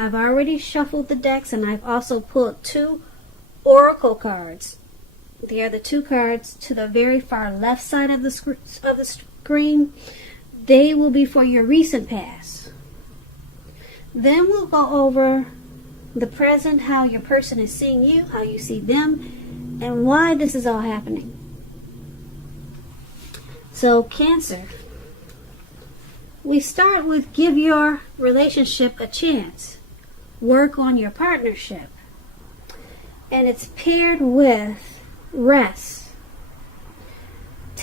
I've already shuffled the decks, and I've also pulled 2 oracle cards. They are the 2 cards to the very far left side of the screen. They will be for your recent past. Then we'll go over the present, how your person is seeing you, how you see them, and why this is all happening. So, Cancer. We start with give your relationship a chance. Work on your partnership. And it's paired with rest.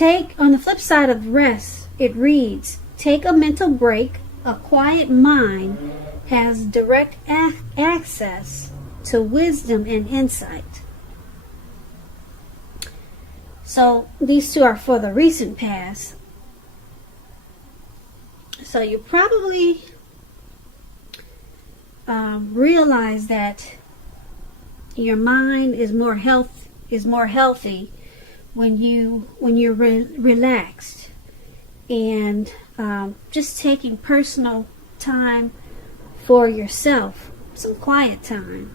On the flip side of rest, it reads, take a mental break. A quiet mind has direct access to wisdom and insight. So these 2 are for the recent past. So you probably realize that your mind is more healthy when you're relaxed, and just taking personal time for yourself, some quiet time.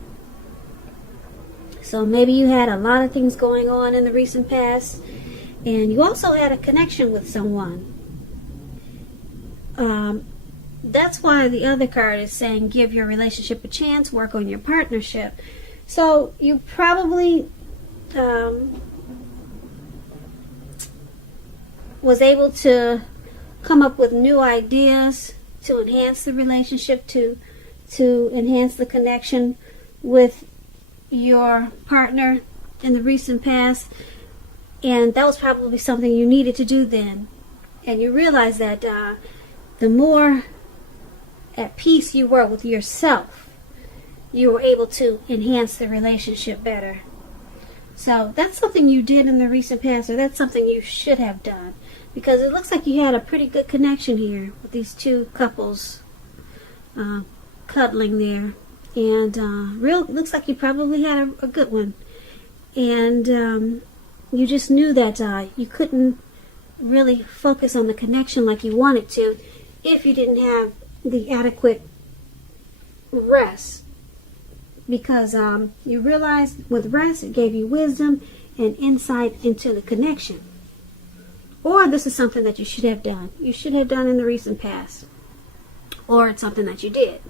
So maybe you had a lot of things going on in the recent past, and you also had a connection with someone. That's why the other card is saying give your relationship a chance, work on your partnership. So you probably was able to come up with new ideas to enhance the relationship, to enhance the connection with your partner in the recent past. And that was probably something you needed to do then. And you realize that the more at peace you were with yourself, you were able to enhance the relationship better. So that's something you did in the recent past, or that's something you should have done, because it looks like you had a pretty good connection here with these 2 couples cuddling there, and looks like you probably had a good one, and you just knew that you couldn't really focus on the connection like you wanted to if you didn't have the adequate rest, because you realized with rest it gave you wisdom and insight into the connection. Or this is something that you should have done. You should have done in the recent past, or it's something that you did.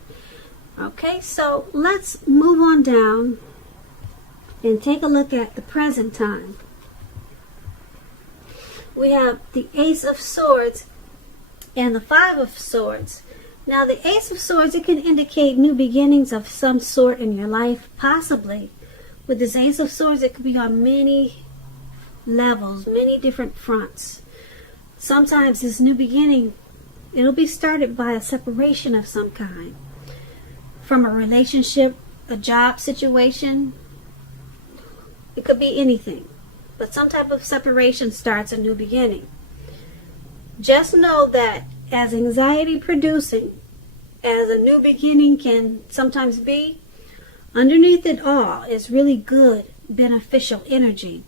Okay, so let's move on down and take a look at the present time. We have the Ace of Swords and the 5 of Swords. Now the Ace of Swords, it can indicate new beginnings of some sort in your life, possibly. With this Ace of Swords, it could be on many levels, many different fronts. Sometimes this new beginning, it'll be started by a separation of some kind. From a relationship, a job situation. It could be anything. But some type of separation starts a new beginning. Just know that as anxiety producing as a new beginning can sometimes be, underneath it all is really good, beneficial energy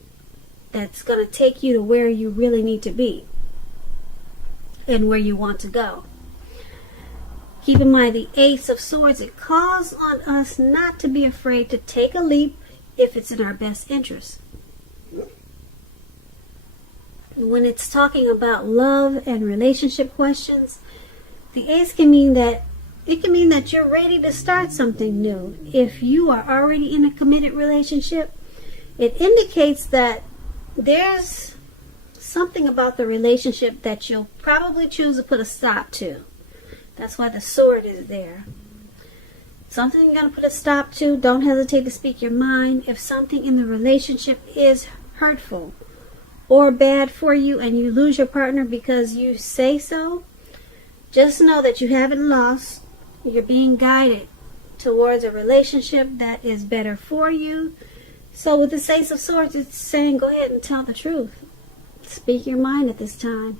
that's going to take you to where you really need to be and where you want to go. Keep in mind the Ace of Swords, it calls on us not to be afraid to take a leap if it's in our best interest. When it's talking about love and relationship questions, the Ace can mean that you're ready to start something new. If you are already in a committed relationship, it indicates that there's something about the relationship that you'll probably choose to put a stop to. That's why the sword is there. Something you're going to put a stop to. Don't hesitate to speak your mind. If something in the relationship is hurtful or bad for you and you lose your partner because you say so, just know that you haven't lost. You're being guided towards a relationship that is better for you. So with the Ace of Swords, it's saying go ahead and tell the truth. Speak your mind at this time.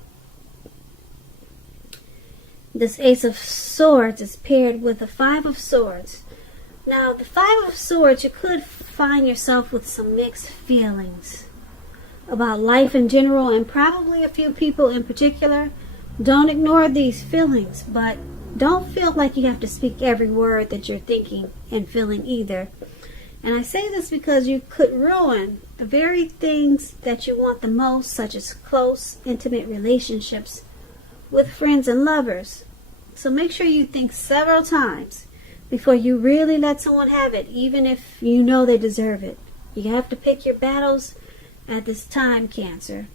This Ace of Swords is paired with the 5 of Swords. Now, the 5 of Swords, you could find yourself with some mixed feelings about life in general, and probably a few people in particular. Don't ignore these feelings, but don't feel like you have to speak every word that you're thinking and feeling either. And I say this because you could ruin the very things that you want the most, such as close, intimate relationships with friends and lovers. So make sure you think several times before you really let someone have it, even if you know they deserve it. You have to pick your battles at this time, Cancer.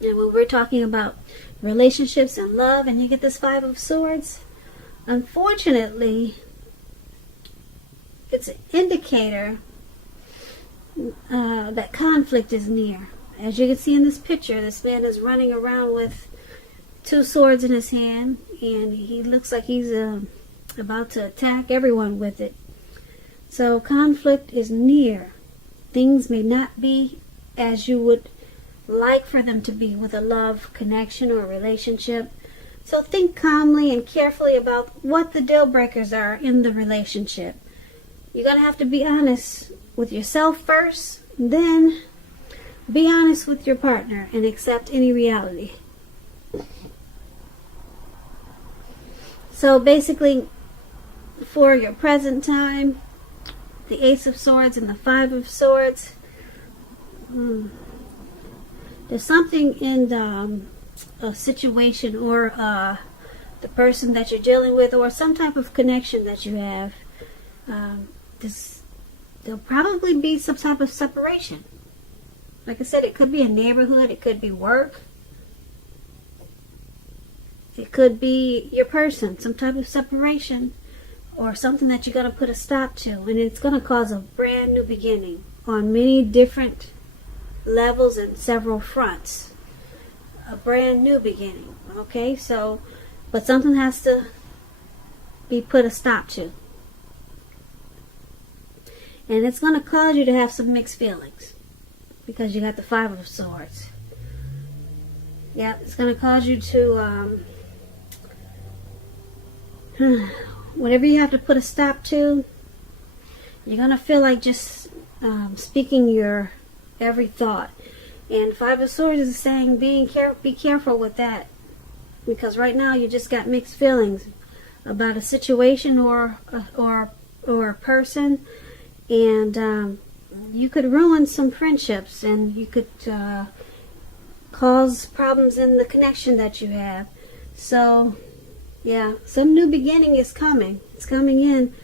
And when we're talking about relationships and love, and you get this Five of Swords, unfortunately, it's an indicator that conflict is near. As you can see in this picture, this man is running around with two swords in his hand, and he looks like he's about to attack everyone with it. So conflict is near. Things may not be as you would like for them to be with a love connection or relationship. So think calmly and carefully about what the deal breakers are in the relationship. You're going to have to be honest with yourself first, then be honest with your partner and accept any reality. So basically, for your present time, the Ace of Swords and the Five of Swords, there's something in a situation or the person that you're dealing with, or some type of connection that you have. There'll probably be some type of separation. Like I said, it could be a neighborhood, it could be work, it could be your person, some type of separation, or something that you're going to put a stop to, and it's going to cause a brand new beginning on many different levels and several fronts. A brand new beginning, okay? So, but something has to be put a stop to. And it's going to cause you to have some mixed feelings because you got the Five of Swords. Yeah, it's going to cause you to whatever you have to put a stop to, you're going to feel like just speaking your every thought. And Five of Swords is saying be careful with that, because right now you just got mixed feelings about a situation or a person, and you could ruin some friendships, and you could cause problems in the connection that you have. So yeah, some new beginning is coming. It's coming in.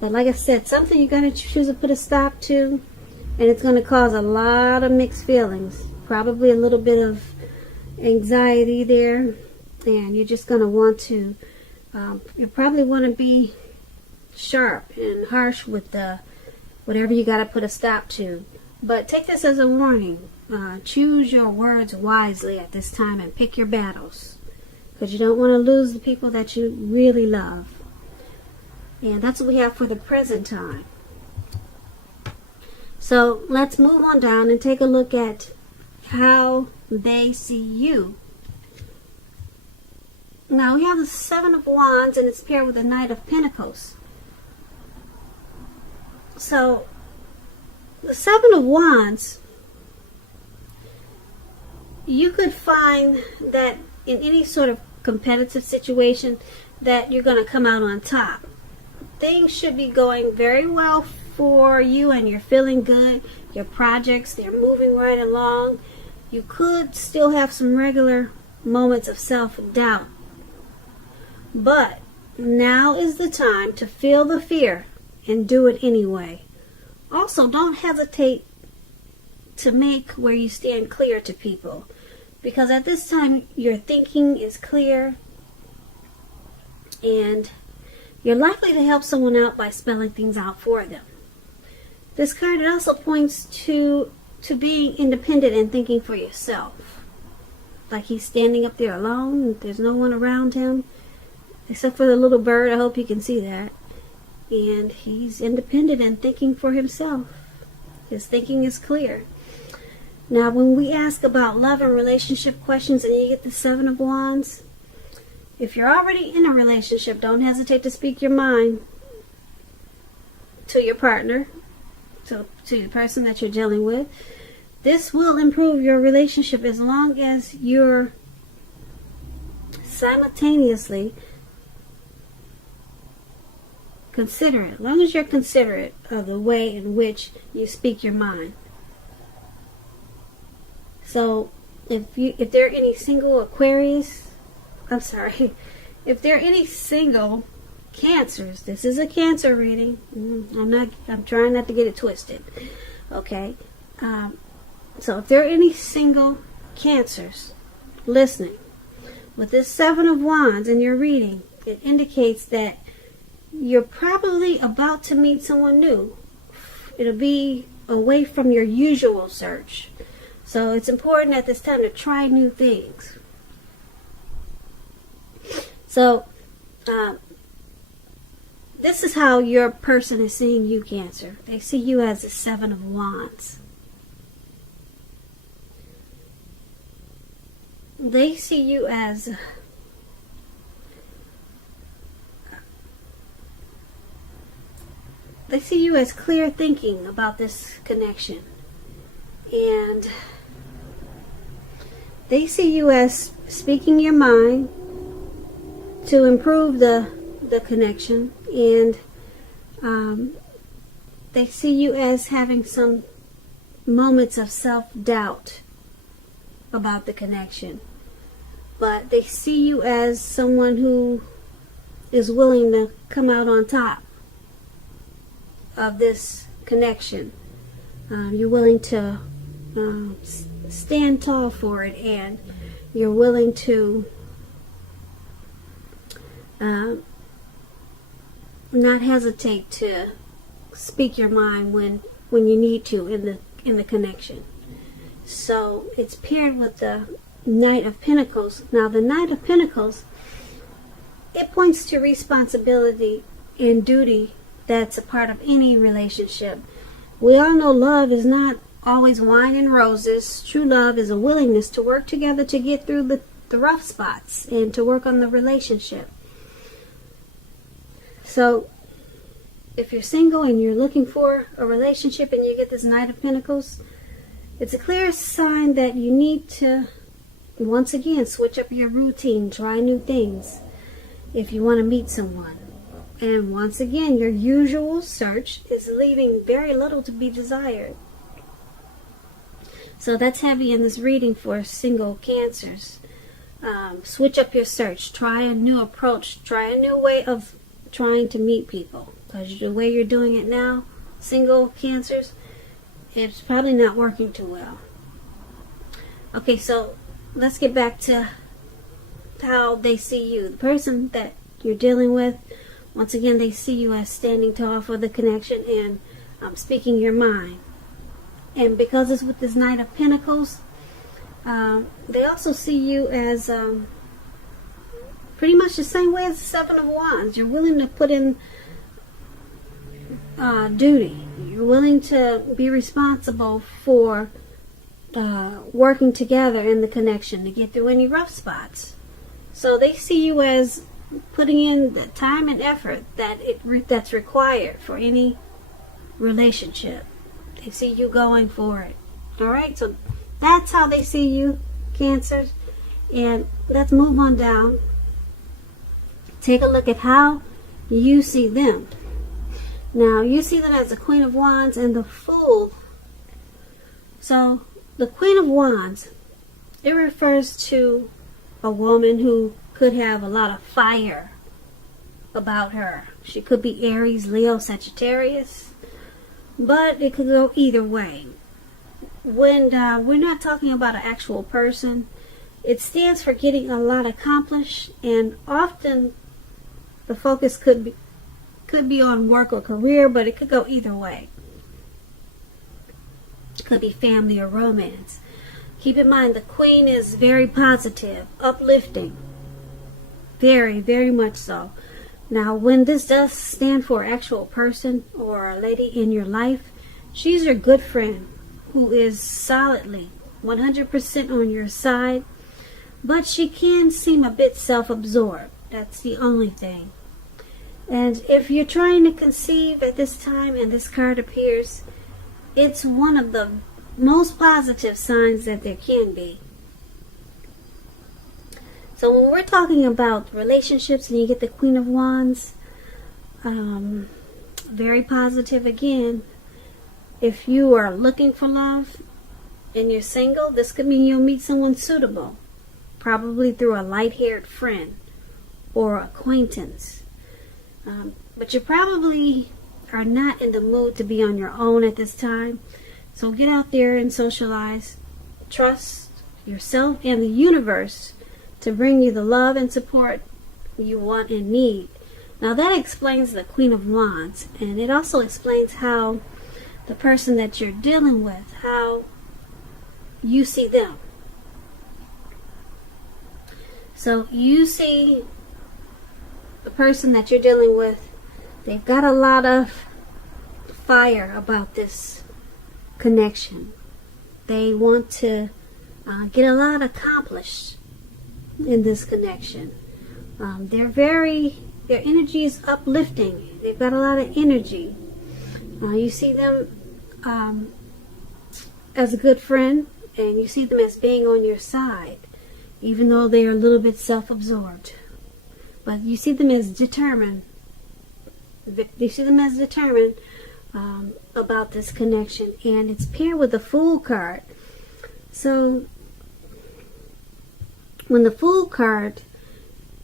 But like I said, something you're going to choose to put a stop to, and it's going to cause a lot of mixed feelings. Probably a little bit of anxiety there. And you're just going to want to, you probably want to be sharp and harsh with whatever you got to put a stop to. But take this as a warning. Choose your words wisely at this time and pick your battles, because you don't want to lose the people that you really love. And that's what we have for the present time. So let's move on down and take a look at how they see you. Now we have the Seven of Wands, and it's paired with the Knight of Pentacles. So the Seven of Wands, you could find that in any sort of competitive situation that you're going to come out on top. Things should be going very well for you, and you're feeling good. Your projects, they're moving right along. You could still have some regular moments of self-doubt, but now is the time to feel the fear and do it anyway. Also, don't hesitate to make where you stand clear to people, because at this time your thinking is clear, and you're likely to help someone out by spelling things out for them. This card also points to being independent and thinking for yourself. Like he's standing up there alone, there's no one around him except for the little bird. I hope you can see that. And he's independent and thinking for himself. His thinking is clear. Now, when we ask about love and relationship questions and you get the Seven of Wands, if you're already in a relationship, don't hesitate to speak your mind to your partner, to the person that you're dealing with. This will improve your relationship as long as you're simultaneously considerate, as long as you're considerate of the way in which you speak your mind. So if there are any single Aquarius, if there are any single Cancers, this is a Cancer reading. I'm trying not to get it twisted. Okay. So if there are any single Cancers listening, with this Seven of Wands in your reading, it indicates that you're probably about to meet someone new. It'll be away from your usual search. So it's important at this time to try new things. So, this is how your person is seeing you, Cancer. They see you as the Seven of Wands. They see you as clear thinking about this connection. And they see you as speaking your mind to improve the connection. And they see you as having some moments of self-doubt about the connection. But they see you as someone who is willing to come out on top of this connection. You're willing to stand tall for it, and you're willing to not hesitate to speak your mind when you need to in the connection. So it's paired with the Knight of Pentacles. Now the Knight of Pentacles, it points to responsibility and duty that's a part of any relationship. We all know love is not always wine and roses. True love is a willingness to work together to get through the rough spots and to work on the relationship. So if you're single and you're looking for a relationship and you get this Knight of Pentacles, it's a clear sign that you need to once again switch up your routine, try new things if you want to meet someone. And once again, your usual search is leaving very little to be desired. So that's heavy in this reading for single Cancers. Switch up your search. Try a new approach. Try a new way of trying to meet people. Because the way you're doing it now, single Cancers, it's probably not working too well. Okay, so let's get back to how they see you. The person that you're dealing with, once again, they see you as standing tall for the connection and speaking your mind. And because it's with this Knight of Pentacles, they also see you as pretty much the same way as the Seven of Wands. You're willing to put in duty. You're willing to be responsible for working together in the connection to get through any rough spots. So they see you as putting in the time and effort that's required for any relationship. They see you going for it. Alright, so that's how they see you, Cancers. And let's move on down. Take a look at how you see them. Now, you see them as the Queen of Wands and the Fool. So, the Queen of Wands, it refers to a woman who could have a lot of fire about her. She could be Aries, Leo, Sagittarius, but it could go either way. When we're not talking about an actual person, it stands for getting a lot accomplished, and often the focus could be on work or career, but it could go either way. It could be family or romance. Keep in mind, the Queen is very positive, uplifting. Very, very much so. Now, when this does stand for an actual person or a lady in your life, she's your good friend who is solidly 100% on your side, but she can seem a bit self-absorbed. That's the only thing. And if you're trying to conceive at this time and this card appears, it's one of the most positive signs that there can be. So when we're talking about relationships and you get the Queen of Wands, very positive again. If you are looking for love and you're single, this could mean you'll meet someone suitable, probably through a light-haired friend or acquaintance. But you probably are not in the mood to be on your own at this time. So get out there and socialize. Trust yourself and the universe to bring you the love and support you want and need. Now that explains the Queen of Wands, and it also explains how the person that you're dealing with, how you see them. So you see the person that you're dealing with, they've got a lot of fire about this connection. They want to get a lot accomplished in this connection. Their energy is uplifting. They've got a lot of energy. You see them as a good friend, and you see them as being on your side, even though they are a little bit self-absorbed. But you see them as determined. You see them as determined about this connection, and it's paired with the Fool card. So when the Fool card,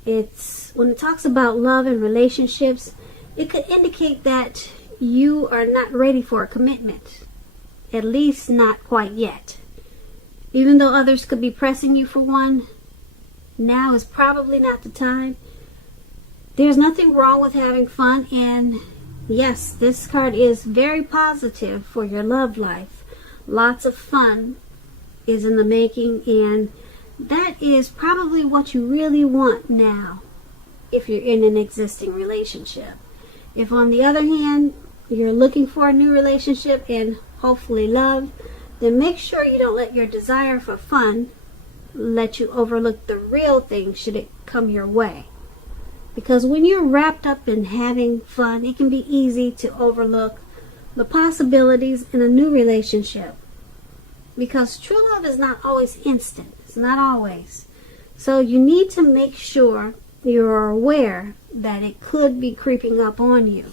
when it talks about love and relationships, it could indicate that you are not ready for a commitment, at least not quite yet. Even though others could be pressing you for one, now is probably not the time. There's nothing wrong with having fun, and yes, this card is very positive for your love life. Lots of fun is in the making, and that is probably what you really want now if you're in an existing relationship. If on the other hand, you're looking for a new relationship and hopefully love, then make sure you don't let your desire for fun let you overlook the real thing should it come your way. Because when you're wrapped up in having fun, it can be easy to overlook the possibilities in a new relationship. Because true love is not always instant. It's not always. So you need to make sure you're aware that it could be creeping up on you.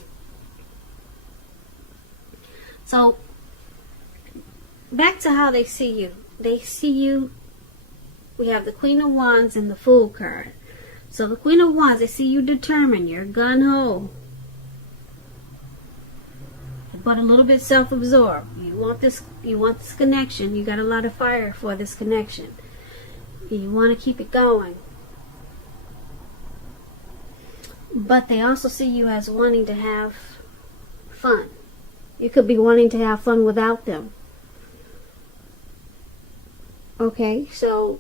So back to how they see you. They see you, we have the Queen of Wands and the Fool card. So the Queen of Wands, they see you determined, you're gung-ho, but a little bit self-absorbed. You want this connection. You got a lot of fire for this connection. You want to keep it going. But they also see you as wanting to have fun. You could be wanting to have fun without them. Okay, so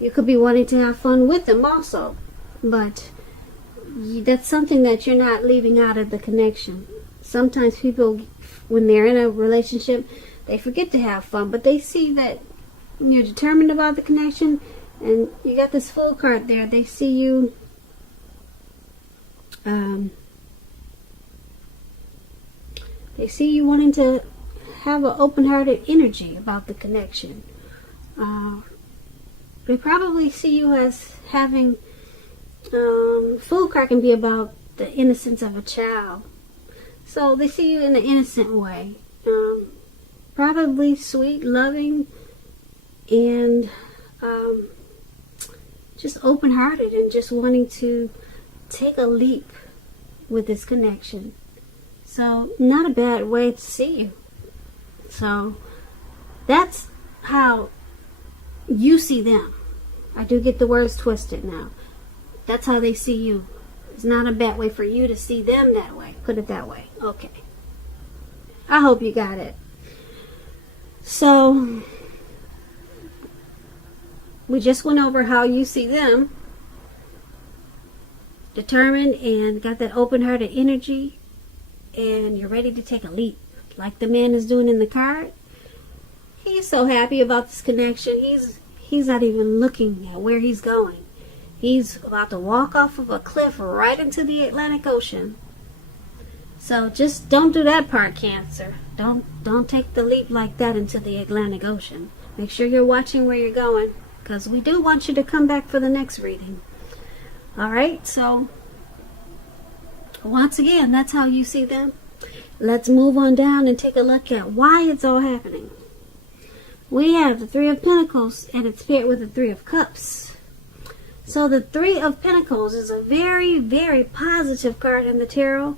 you could be wanting to have fun with them also, but that's something that you're not leaving out of the connection. Sometimes people, when they're in a relationship, they forget to have fun, but they see that you're determined about the connection, and you got this Fool card there. They see you wanting to have an open-hearted energy about the connection. They probably see you as having Fool card can be about the innocence of a child. So they see you in an innocent way. Probably sweet, loving, and just open-hearted and just wanting to take a leap with this connection. So not a bad way to see you. So that's how you see them. I do get the words twisted now. That's how they see you. It's not a bad way for you to see them that way. Put it that way. Okay. I hope you got it. So we just went over how you see them. Determined and got that open-hearted energy. And you're ready to take a leap. Like the man is doing in the card. He's so happy about this connection. He's not even looking at where he's going. He's about to walk off of a cliff right into the Atlantic Ocean. So just don't do that part, Cancer. Don't take the leap like that into the Atlantic Ocean. Make sure you're watching where you're going, because we do want you to come back for the next reading. Alright, so once again, that's how you see them. Let's move on down and take a look at why it's all happening. We have the Three of Pentacles, and it's paired with the Three of Cups. So the Three of Pentacles is a very, very positive card in the tarot,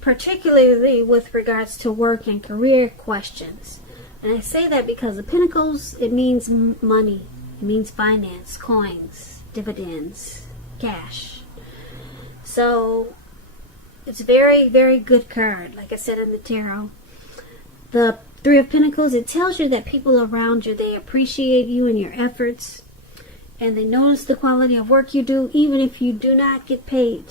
particularly with regards to work and career questions. And I say that because the Pentacles, it means money, it means finance, coins, dividends, cash. So it's a very, very good card, like I said in the tarot. The Three of Pentacles, it tells you that people around you, they appreciate you and your efforts, and they notice the quality of work you do, even if you do not get paid.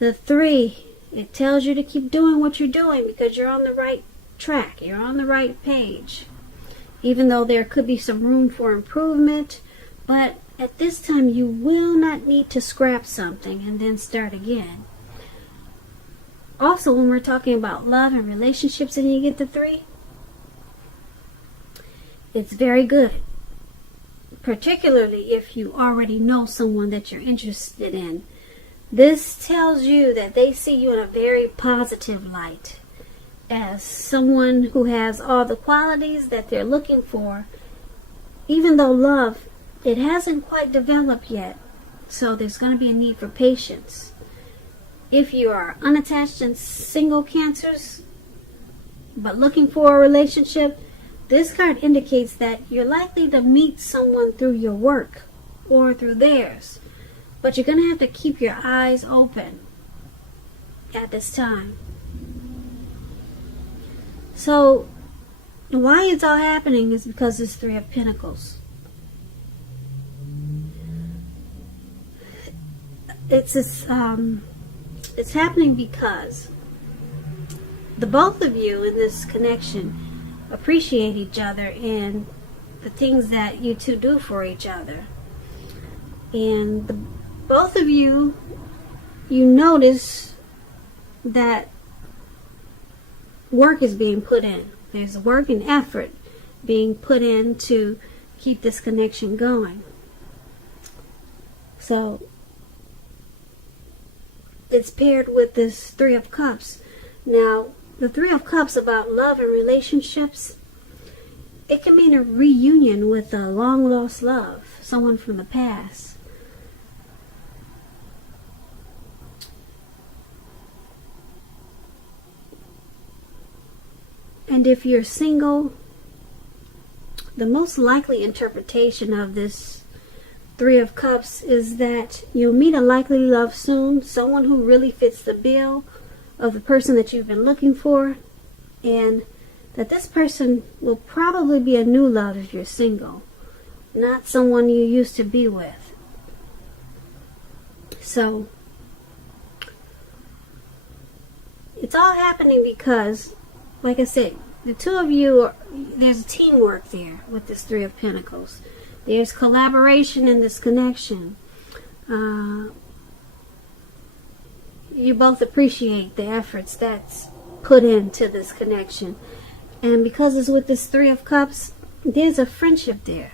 The Three, it tells you to keep doing what you're doing because you're on the right track, you're on the right page, even though there could be some room for improvement. But at this time, you will not need to scrap something and then start again. Also, when we're talking about love and relationships and you get the Three, it's very good, particularly if you already know someone that you're interested in. This tells you that they see you in a very positive light, as someone who has all the qualities that they're looking for, even though love, it hasn't quite developed yet. So there's going to be a need for patience. If you are unattached and single Cancers, but looking for a relationship, this card indicates that you're likely to meet someone through your work or through theirs. But you're going to have to keep your eyes open at this time. So, why it's all happening is because it's Three of Pentacles. It's happening because the both of you in this connection appreciate each other and the things that you two do for each other. And both of you, you notice that work is being put in. There's work and effort being put in to keep this connection going. So it's paired with this Three of Cups. Now, the Three of Cups about love and relationships, it can mean a reunion with a long lost love, someone from the past. And if you're single, the most likely interpretation of this Three of Cups is that you'll meet a likely love soon, someone who really fits the bill of the person that you've been looking for, and that this person will probably be a new love if you're single, not someone you used to be with. So it's all happening because, like I said, the two of you, there's teamwork there with this Three of Pentacles. There's collaboration in this connection. You both appreciate the efforts that's put into this connection. And because it's with this Three of Cups, there's a friendship there.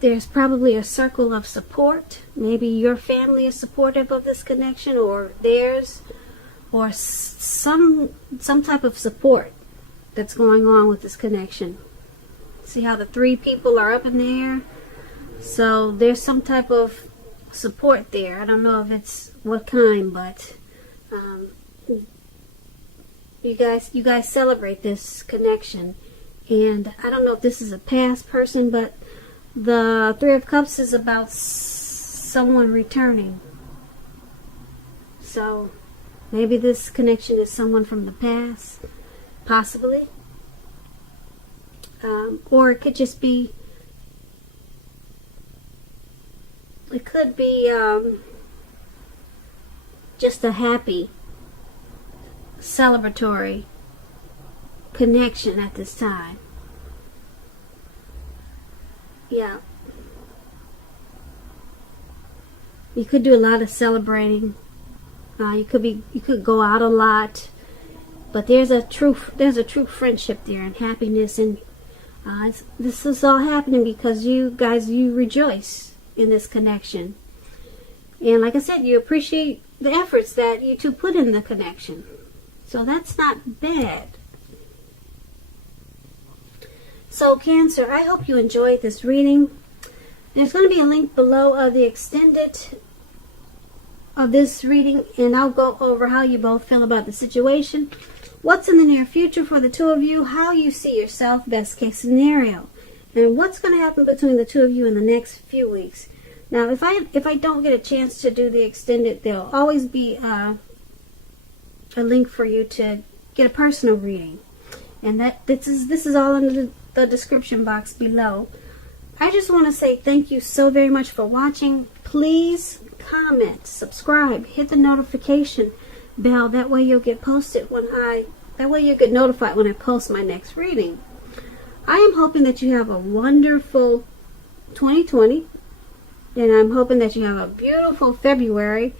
There's probably a circle of support. Maybe your family is supportive of this connection, or theirs, or some type of support that's going on with this connection. See how the three people are up in the air? So there's some type of support there. I don't know if it's what kind, but you guys celebrate this connection. And I don't know if this is a past person, but the Three of Cups is about someone returning. So maybe this connection is someone from the past, possibly. Or it could just be, it could be just a happy, celebratory connection at this time. Yeah. You could do a lot of celebrating. You could go out a lot, But there's a true friendship there and happiness, and this is all happening because you rejoice in this connection. And like I said, you appreciate the efforts that you two put in the connection. So that's not bad. So Cancer, I hope you enjoyed this reading. There's going to be a link below of the extended of this reading, and I'll go over how you both feel about the situation, what's in the near future for the two of you, how you see yourself, best case scenario, and what's going to happen between the two of you in the next few weeks. Now, if I don't get a chance to do the extended, there'll always be a link for you to get a personal reading, and this is all in the description box below. I just want to say thank you so very much for watching. Please comment, subscribe, hit the notification bell. That way you'll get notified when I post my next reading. I am hoping that you have a wonderful 2020, and I'm hoping that you have a beautiful February.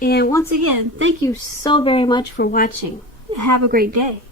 And once again, thank you so very much for watching. Have a great day.